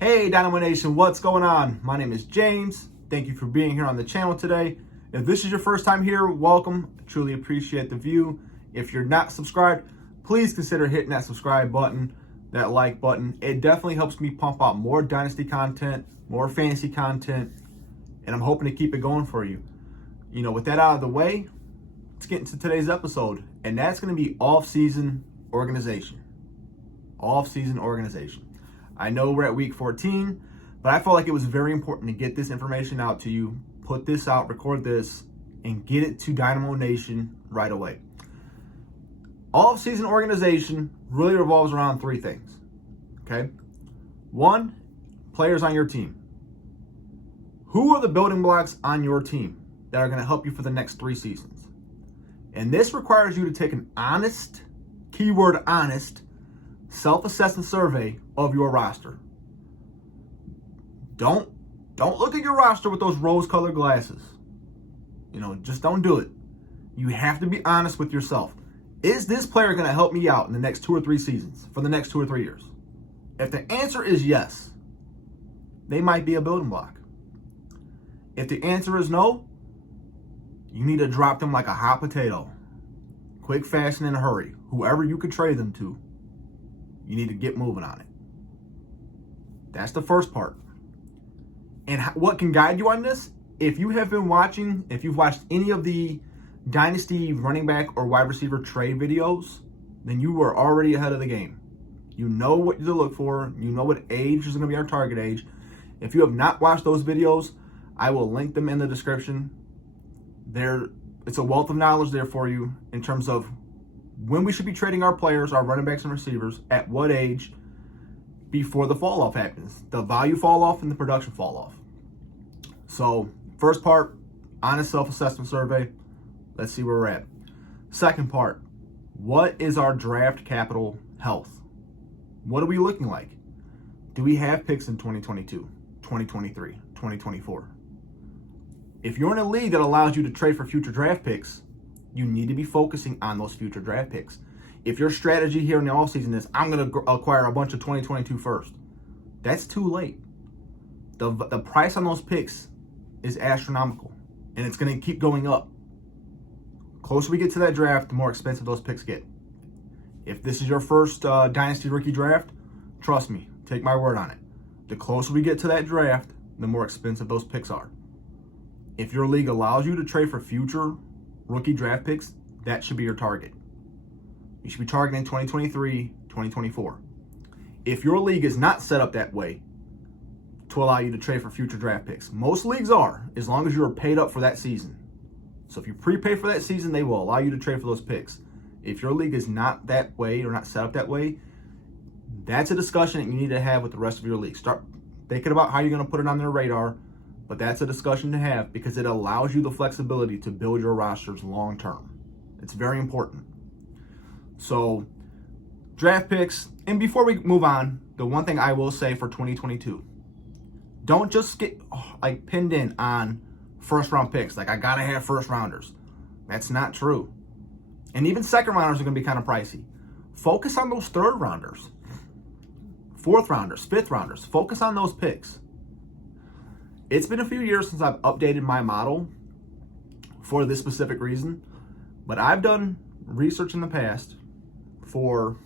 Hey Dynamo Nation, what's going on? My name is James. Thank you for being here on the channel today. If this is your first time here, welcome. I truly appreciate the view. If you're not subscribed, please consider hitting that subscribe button, that like button. It definitely helps me pump out more Dynasty content, more fantasy content, and I'm hoping to keep it going for you. With that out of the way, let's get into today's episode, and that's going to be off-season organization. Off-season organization. I know we're at week 14, but I felt like it was very important to get this information out to you, put this out, record this, and get it to Dynamo Nation right away. Off-season organization really revolves around three things, okay? One, players on your team. Who are the building blocks on your team that are going to help you for the next 3 seasons? And this requires you to take an honest, keyword honest, self-assessment survey of your roster. Don't look at your roster with those rose-colored glasses. Just don't do it. You have to be honest with yourself. Is this player going to help me out in the next 2 or 3 seasons, for the next 2 or 3 years? If the answer is yes, they might be a building block. If the answer is no, you need to drop them like a hot potato. Quick, fast, and in a hurry. Whoever you could trade them to, you need to get moving on it. That's the first part. And what can guide you on this? If you have been watching, if you've watched any of the Dynasty running back or wide receiver trade videos, then you are already ahead of the game. You know what to look for. You know what age is going to be our target age. If you have not watched those videos, I will link them in the description. It's a wealth of knowledge there for you in terms of when we should be trading our players, our running backs and receivers, at what age before the fall off happens. The value fall off and the production fall off. So, first part, honest self-assessment survey. Let's see where we're at. Second part, what is our draft capital health? What are we looking like? Do we have picks in 2022, 2023, 2024? If you're in a league that allows you to trade for future draft picks, you need to be focusing on those future draft picks. If your strategy here in the offseason is, I'm going to acquire a bunch of 2022 first, that's too late. The price on those picks is astronomical, and it's going to keep going up. Closer we get to that draft, the more expensive those picks get. If this is your first Dynasty rookie draft, trust me, take my word on it. The closer we get to that draft, the more expensive those picks are. If your league allows you to trade for future rookie draft picks, that should be your target. You should be targeting 2023, 2024. If your league is not set up that way to allow you to trade for future draft picks, most leagues are, as long as you're paid up for that season. So if you prepay for that season, they will allow you to trade for those picks. If your league is not that way or not set up that way, that's a discussion that you need to have with the rest of your league. Start thinking about how you're going to put it on their radar, but that's a discussion to have because it allows you the flexibility to build your rosters long term. It's very important. So, draft picks, and before we move on, the one thing I will say for 2022, don't just get pinned in on first round picks. I gotta have first rounders. That's not true. And even second rounders are gonna be kind of pricey. Focus on those third rounders, fourth rounders, fifth rounders. Focus on those picks. It's been a few years since I've updated my model for this specific reason, but I've done research in the past for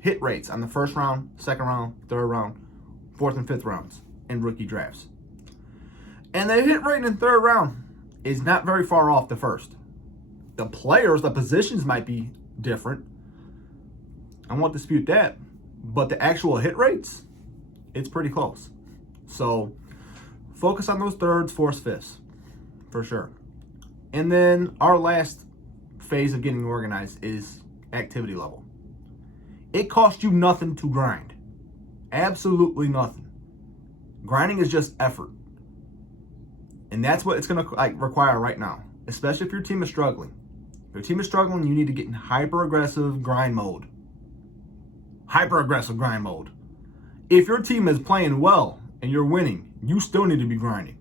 hit rates on the first round, second round, third round, fourth and fifth rounds in rookie drafts. And the hit rate in the third round is not very far off the first. The players, the positions might be different. I won't dispute that, but the actual hit rates, it's pretty close. So focus on those thirds, fourths, fifths, for sure. And then our last phase of getting organized is activity level. It costs you nothing to grind. Absolutely nothing. Grinding is just effort. And that's what it's going to require right now, especially if your team is struggling. If your team is struggling, you need to get in hyper-aggressive grind mode. Hyper-aggressive grind mode. If your team is playing well and you're winning, you still need to be grinding.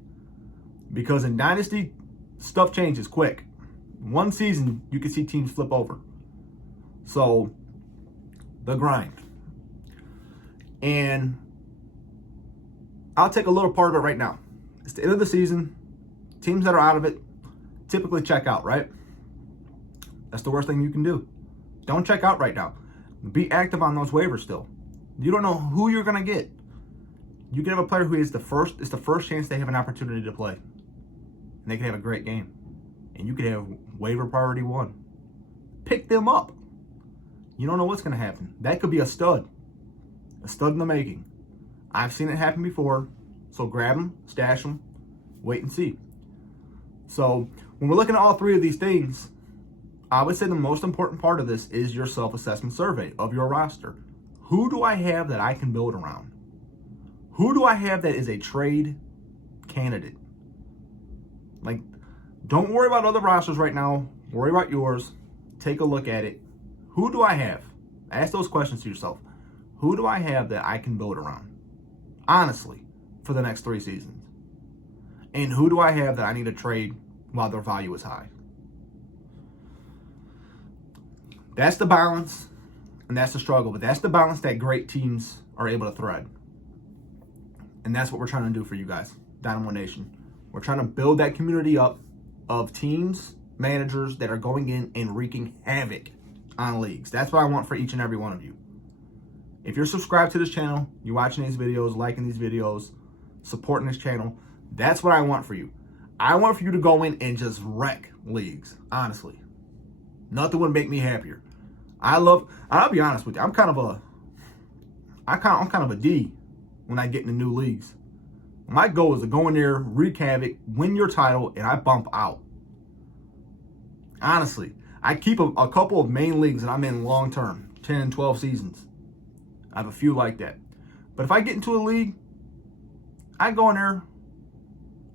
Because in Dynasty, stuff changes quick. One season, you can see teams flip over. So, the grind. And I'll take a little part of it right now. It's the end of the season. Teams that are out of it typically check out, right? That's the worst thing you can do. Don't check out right now. Be active on those waivers still. You don't know who you're going to get. You can have a player who is it's the first chance they have an opportunity to play. And they can have a great game. And you could have waiver priority 1. Pick them up. You don't know what's going to happen. That could be a stud. A stud in the making. I've seen it happen before. So grab them, stash them, wait and see. So when we're looking at all 3 of these things, I would say the most important part of this is your self-assessment survey of your roster. Who do I have that I can build around? Who do I have that is a trade candidate? Like, don't worry about other rosters right now. Worry about yours. Take a look at it. Who do I have? Ask those questions to yourself. Who do I have that I can build around? Honestly, for the next 3 seasons. And who do I have that I need to trade while their value is high? That's the balance, and that's the struggle. But that's the balance that great teams are able to thread. And that's what we're trying to do for you guys, Dynamo Nation. We're trying to build that community up of teams, managers that are going in and wreaking havoc on leagues. That's what I want for each and every one of you. If you're subscribed to this channel, you're watching these videos, liking these videos, supporting this channel, that's what I want for you. I want for you to go in and just wreck leagues, honestly. Nothing would make me happier. I'll be honest with you, I'm kind of a D when I get into new leagues. My goal is to go in there, wreak havoc, win your title, and I bump out. Honestly, I keep a couple of main leagues that I'm in long term, 10, 12 seasons. I have a few like that. But if I get into a league, I go in there.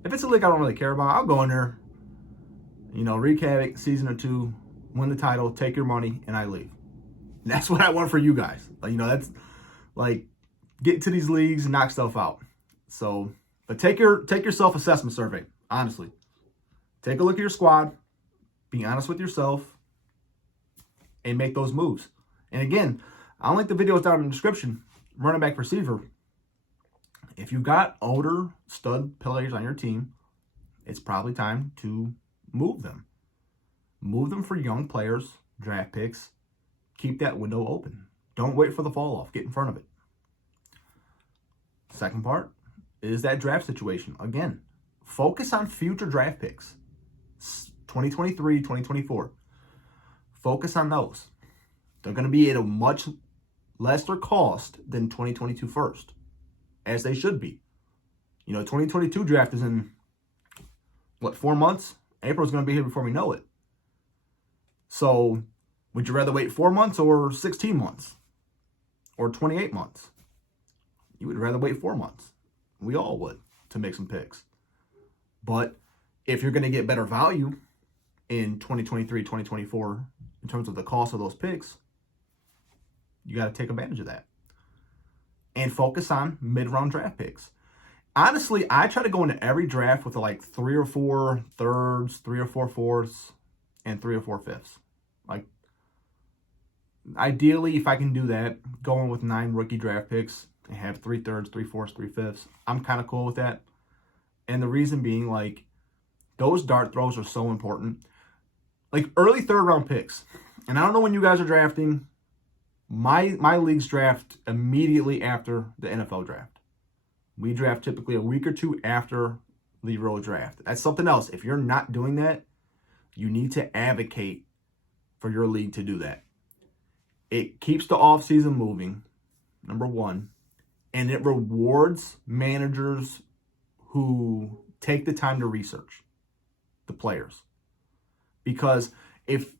If it's a league I don't really care about, I'll go in there, wreak havoc, season or 2, win the title, take your money, and I leave. And that's what I want for you guys. That's like get into these leagues and knock stuff out. So, but take your self-assessment survey, honestly. Take a look at your squad, be honest with yourself, and make those moves. And again, I'll link the videos down in the description. Running back, receiver. If you've got older stud players on your team, it's probably time to move them. Move them for young players, draft picks. Keep that window open. Don't wait for the fall off. Get in front of it. Second part is that draft situation. Again, focus on future draft picks. 2023, 2024. Focus on those. They're going to be at a much lesser cost than 2022 first, as they should be. 2022 draft is in, 4 months? April's going to be here before we know it. So, would you rather wait 4 months or 16 months? Or 28 months? You would rather wait 4 months. We all would, to make some picks. But if you're going to get better value in 2023, 2024, in terms of the cost of those picks, you got to take advantage of that. And focus on mid-round draft picks. Honestly, I try to go into every draft with 3 or 4 thirds, 3 or 4 fourths, and 3 or 4 fifths. Ideally, if I can do that, going with 9 rookie draft picks and have 3 thirds, 3 fourths, 3 fifths, I'm kind of cool with that. And the reason being, those dart throws are so important. Early third-round picks. And I don't know when you guys are drafting. My leagues draft immediately after the NFL draft. We draft typically a week or 2 after the real draft. That's something else. If you're not doing that, you need to advocate for your league to do that. It keeps the off-season moving, number 1, and it rewards managers who take the time to research the players. Because if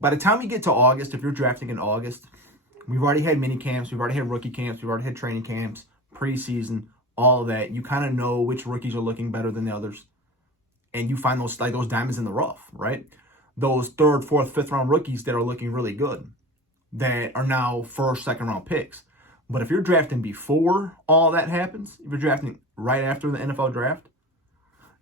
by the time you get to August, if you're drafting in August, we've already had mini camps, we've already had rookie camps, we've already had training camps, preseason, all of that. You kind of know which rookies are looking better than the others. And you find those diamonds in the rough, right? Those 3rd, 4th, 5th round rookies that are looking really good, that are now 1st, 2nd round picks. But if you're drafting before all that happens, if you're drafting right after the NFL draft,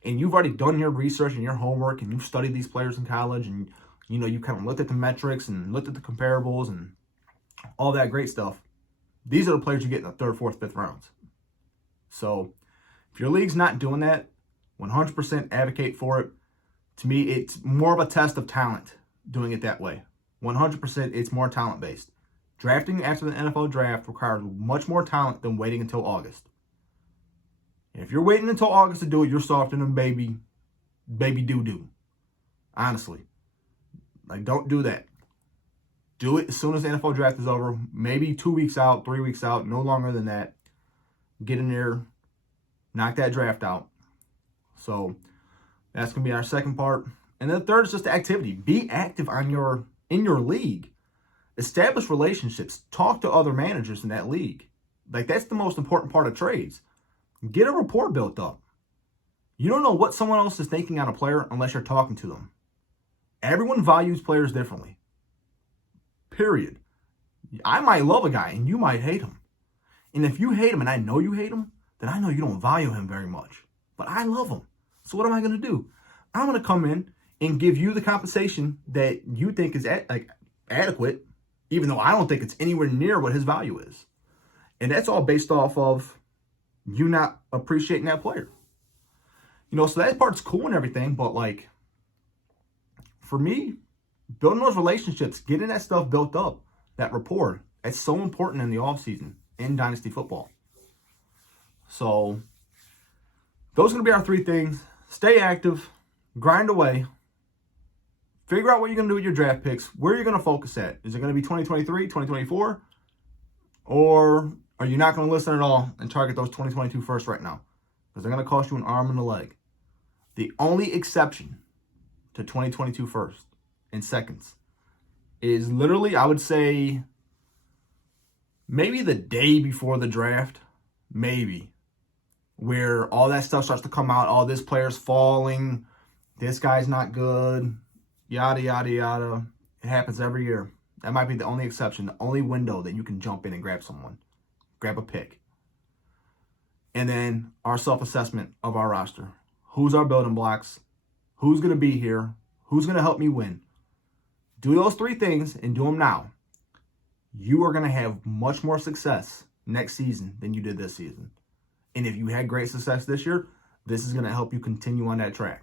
and you've already done your research and your homework, and you've studied these players in college, and you kind of looked at the metrics and looked at the comparables and all that great stuff, these are the players you get in the 3rd, 4th, 5th rounds. So If your league's not doing that, 100% advocate for it. To me, it's more of a test of talent doing it that way. 100% it's more talent-based. Drafting after the NFL draft requires much more talent than waiting until August. And if you're waiting until August to do it, you're softer than baby doo-doo. Honestly. Like, don't do that. Do it as soon as the NFL draft is over. Maybe 2 weeks out, 3 weeks out, no longer than that. Get in there, knock that draft out. So that's going to be our second part. And then the third is just the activity. Be active in your league. Establish relationships. Talk to other managers in that league. Like, that's the most important part of trades. Get a rapport built up. You don't know what someone else is thinking on a player unless you're talking to them. Everyone values players differently. Period. I might love a guy and you might hate him. And if you hate him and I know you hate him, then I know you don't value him very much. But I love him. So what am I going to do? I'm going to come in and give you the compensation that you think is adequate, even though I don't think it's anywhere near what his value is. And that's all based off of you not appreciating that player. You know, so that part's cool and everything, but like, for me, building those relationships, getting that stuff built up, that rapport, that's so important in the offseason in Dynasty football. So those are going to be our three things. Stay active, grind away, figure out what you're going to do with your draft picks, where you're going to focus at. Is it going to be 2023, 2024? Or are you not going to listen at all and target those 2022 first right now? Because they're going to cost you an arm and a leg. The only exception to 2022 first and seconds is literally, I would say, maybe the day before the draft, maybe, where all that stuff starts to come out. Oh, this player's falling. This guy's not good. Yada, yada, yada. It happens every year. That might be the only exception, the only window that you can jump in and grab someone. Grab a pick. And then our self-assessment of our roster. Who's our building blocks? Who's going to be here? Who's going to help me win? Do those three things and do them now. You are going to have much more success next season than you did this season. And if you had great success this year, this is going to help you continue on that track.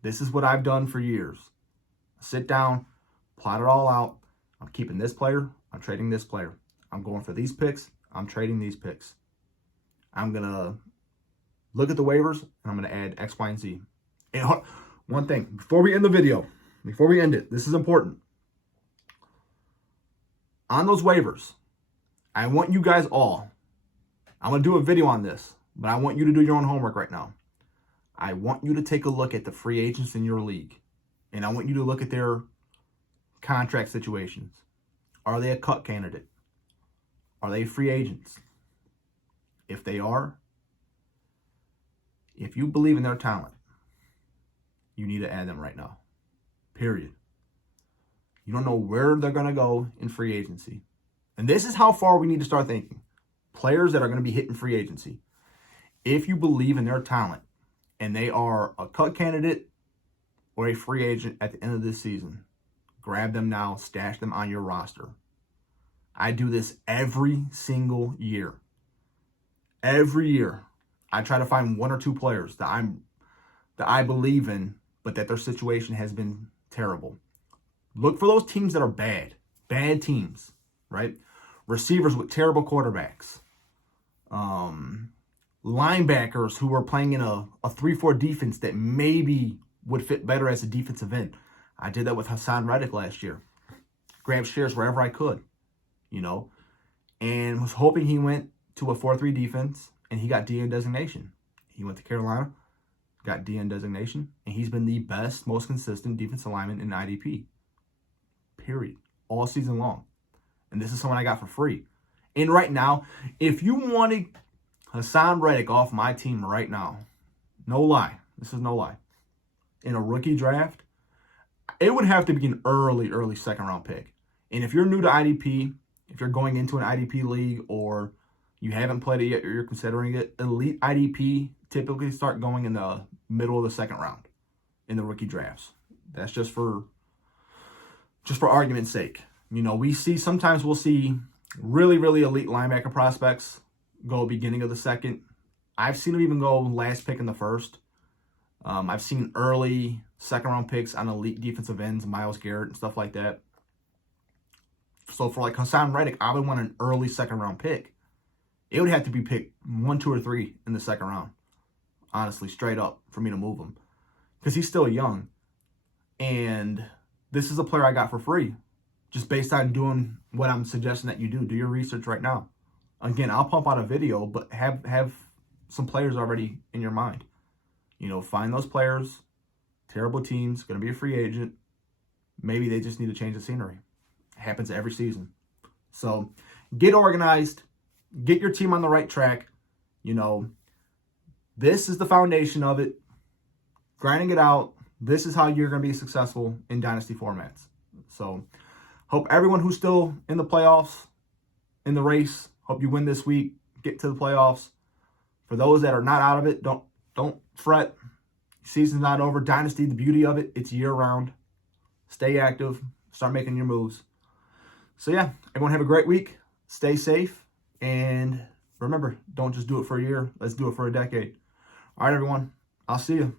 This is what I've done for years. Sit down, plot it all out. I'm keeping this player. I'm trading this player. I'm going for these picks. I'm trading these picks. I'm going to look at the waivers, and I'm going to add X, Y, and Z. And one thing, before we end the video, before we end it, this is important. On those waivers, I want you guys all, I'm going to do a video on this, but I want you to do your own homework right now. I want you to take a look at the free agents in your league, and I want you to look at their contract situations. Are they a cut candidate? Are they free agents? If they are, if you believe in their talent, you need to add them right now. Period. You don't know where they're going to go in free agency. And this is how far we need to start thinking. Players that are going to be hitting free agency. If you believe in their talent and they are a cut candidate or a free agent at the end of this season, grab them now, stash them on your roster. I do this every single year. Every year. I try to find one or two players that I believe in, but that their situation has been terrible. Look for those teams that are bad teams, right? Receivers with terrible quarterbacks, linebackers who are playing in a 3-4 defense that maybe would fit better as a defensive end. I did that with Hassan Reddick last year. Grabbed shares wherever I could, and was hoping he went to a 4-3 defense. And he got DN designation. He went to Carolina, got DN designation, and he's been the best, most consistent defensive lineman in IDP. Period. All season long. And this is someone I got for free. And right now, if you wanted Hassan Reddick off my team right now, no lie, this is no lie, in a rookie draft, it would have to be an early second round pick. And if you're new to IDP, if you're going into an IDP league or you haven't played it yet or you're considering it, elite IDP typically start going in the middle of the second round in the rookie drafts. That's just for argument's sake. Sometimes we'll see really elite linebacker prospects go beginning of the second. I've seen him even go last pick in the first. I've seen early second-round picks on elite defensive ends, Myles Garrett and stuff like that. So for like Hassan Reddick, I would want an early second-round pick. It would have to be picked 1, 2, or 3 in the second round. Honestly, straight up, for me to move him. Because he's still young. And this is a player I got for free. Just based on doing what I'm suggesting that you do. Do your research right now. Again, I'll pump out a video, but have some players already in your mind. You know, find those players. Terrible teams, going to be a free agent. Maybe they just need to change the scenery. It happens every season. So, get organized. Get your team on the right track. You know, this is the foundation of it. Grinding it out. This is how you're going to be successful in Dynasty formats. So, hope everyone who's still in the playoffs, in the race, hope you win this week, get to the playoffs. For those that are not out of it, don't fret. Season's not over. Dynasty, the beauty of it, it's year-round. Stay active. Start making your moves. So, yeah, everyone have a great week. Stay safe. And remember, don't just do it for a year. Let's do it for a decade. All right, everyone. I'll see you.